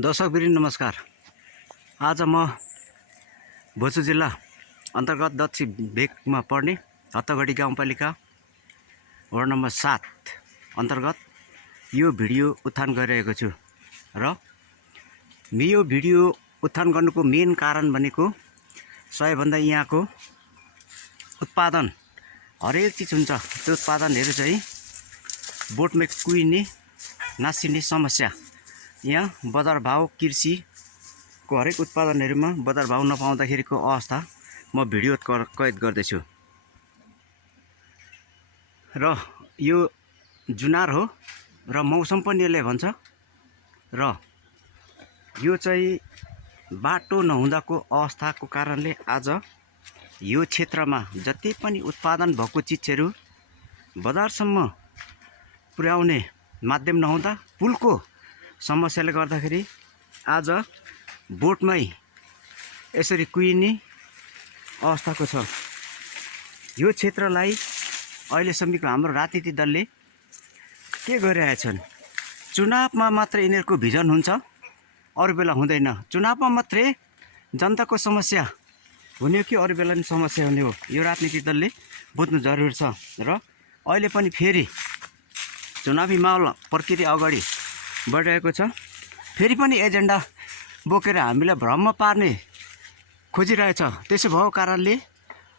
दर्शकवृन्द नमस्कार। आज म भोजपुर जिल्ला अन्तर्गत दक्षिण भेगमा पर्ने हत्तगढी गाउँपालिका वार्ड नम्बर 7 अन्तर्गत यो भिडियो उत्थान गरिरहेको छु र यो भिडियो उत्थान गर्नुको मेन कारण भनेको सबैभन्दा यहाँको उत्पादन हरेक चिज हुन्छ। त्यो उत्पादनहरू चाहिँ बोटमै कुहिने नासिने समस्या, यहाँ बजार भाव कृषिको हरेक उत्पादनहरूमा बजार भाव नपाउँदाखेरिको अवस्था म भिडियो कैद गर्दैछु। र यो जुनार हो र मौसम पनि यसले भन्छ र यो चाहिँ बाटो नहुँदाको अवस्थाको कारणले आज यो क्षेत्रमा जति पनि उत्पादन भएको चिजहरू बजारसम्म पुर्याउने माध्यम नहुँदा पुलको समस्याले गर्दाखेरि आज बोटमै यसरी कुहिने अवस्थाको छ। यो क्षेत्रलाई अहिलेसम्मको हाम्रो राजनीतिक दलले के गरिरहेछन्, चुनावमा मात्र यिनीहरूको भिजन हुन्छ, अरू बेला हुँदैन। चुनावमा मात्रै जनताको समस्या हुने कि अरू बेला नि समस्या हुने हो, यो राजनीतिक दलले बुझ्नु जरुरी छ। र अहिले पनि फेरि चुनावी माहौल प्रक्रिया अगाडि बढिरहेको छ। फेरि पनि एजेन्डा बोकेर हामीलाई भ्रममा पार्ने खोजिरहेछ। त्यसो भएको कारणले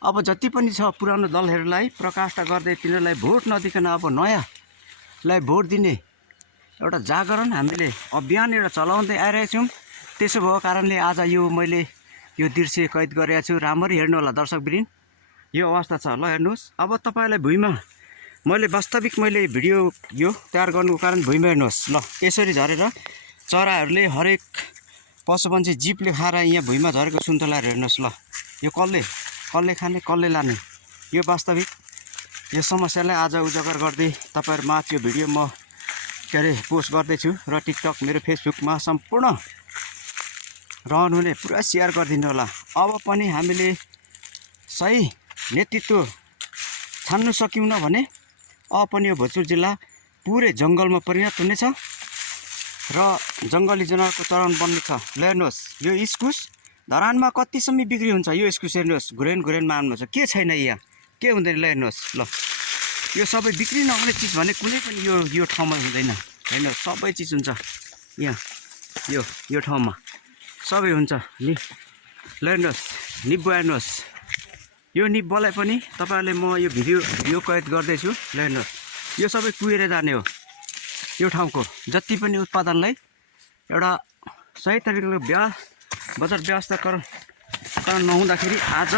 अब जति पनि छ पुरानो दलहरूलाई प्रकाष्ठ गर्दै तिनीहरूलाई भोट नदिकन अब नयाँलाई भोट दिने एउटा जागरण हामीले अभियान एउटा चलाउँदै आइरहेको छौँ। त्यसो भएको कारणले आज यो मैले यो दृश्य कैद गरेको छु। राम्ररी हेर्नु होला दर्शकवृन्द, यो अवस्था छ। ल हेर्नुहोस्, अब तपाईँलाई भुइँमा मैले वास्तविक भिडियो यो तयार गर्नुको कारण भुइँमा हेर्नुहोस्। ल यसरी झरेर चराहरूले हरेक पशुपन्छी जीवले खाएर यहाँ भुइँमा झरेको सुन्तलाहरू हेर्नुहोस्। ल यो कसले खाने कसले लाने, यो वास्तविक यो समस्यालाई आज उजागर गर्दै तपाईँहरू माझ यो भिडियो म पोस्ट गर्दैछु र टिकटक मेरो फेसबुकमा सम्पूर्ण रहनुहुने पुरा सेयर गरिदिनु होला। अब पनि हामीले सही नेतृत्व छान्नु सक्यौँ भने अब पनि यो भोजपुर जिल्ला पुरै जङ्गलमा परिणत हुनेछ र जङ्गली जनावरको चरण बन्नेछ। ल हेर्नुहोस्, यो इस्कुस धरानमा कतिसम्म बिक्री हुन्छ। यो इस्कुस हेर्नुहोस्, घुरेनमा आउनुहुन्छ, के छैन यहाँ, के हुँदैन। ल हेर्नुहोस्, ल यो सबै बिक्री नहुने चिज भने कुनै पनि यो ठाउँमा हुँदैन। हेर्नुहोस्, सबै चिज हुन्छ यहाँ, यो ठाउँमा सबै हुन्छ नि। ल हेर्नुहोस्, निब्बु हेर्नुहोस्, यो निब्बुलाई पनि तपाईँहरूले म यो भिडियो कैद गर्दैछु। ल हेर्नुहोस्, यो सबै कुहिएर जाने हो। यो ठाउँको जति पनि उत्पादनलाई एउटा सही तरिकाले बजार व्यवस्थाकरण नहुँदाखेरि आज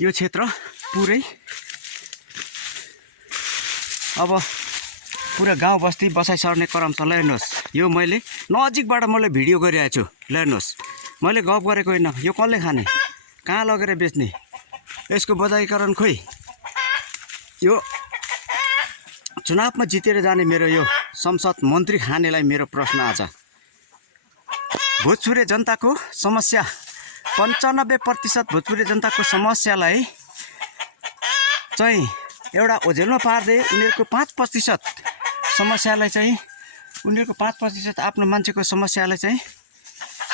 यो क्षेत्र पुरै अब पुरा गाउँ बस्ती बसाइ सर्ने क्रम छ। ल हेर्नुहोस्, यो मैले नजिकबाट भिडियो गरिरहेको छु। ल हेर्नुहोस्, मैले गफ गरेको होइन। यो कसले खाने, कहाँ लगेर बेच्ने, यसको बजारीकरण खोइ। यो चुनावमा जितेर जाने मेरो यो संसद मन्त्री खानेलाई मेरो प्रश्न आज, भोजपुरे जनताको समस्या 95% भोजपुरे जनताको समस्यालाई चाहिँ एउटा ओझेलमा पार्दै उनीहरूको 5% समस्यालाई चाहिँ उनीहरूको 5% आफ्नो मान्छेको समस्यालाई चाहिँ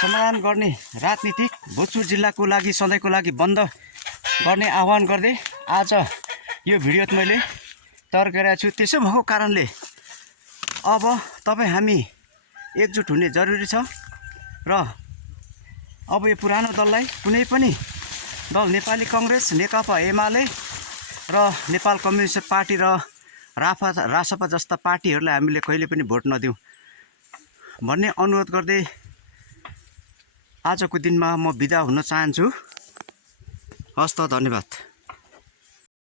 समाधान गर्ने राजनीतिक भोजपुर जिल्लाको लागि सधैँको लागि बन्द गर्ने आह्वान गर्दै आज यो भिडियो मैले तयार गरेको छु। त्यसो भएको कारणले अब हामी एकजुट हुने जरुरी छ र अब यो पुरानो दललाई कुनै पनि दल, नेपाली कङ्ग्रेस, नेकपा एमाले र नेपाल कम्युनिस्ट पार्टी र रासपा जस्ता पार्टीहरूलाई हामीले कहिले पनि भोट नदिउँ भन्ने अनुरोध गर्दै आजको दिनमा म बिदा हुन चाहन्छु। हस्त, धन्यवाद।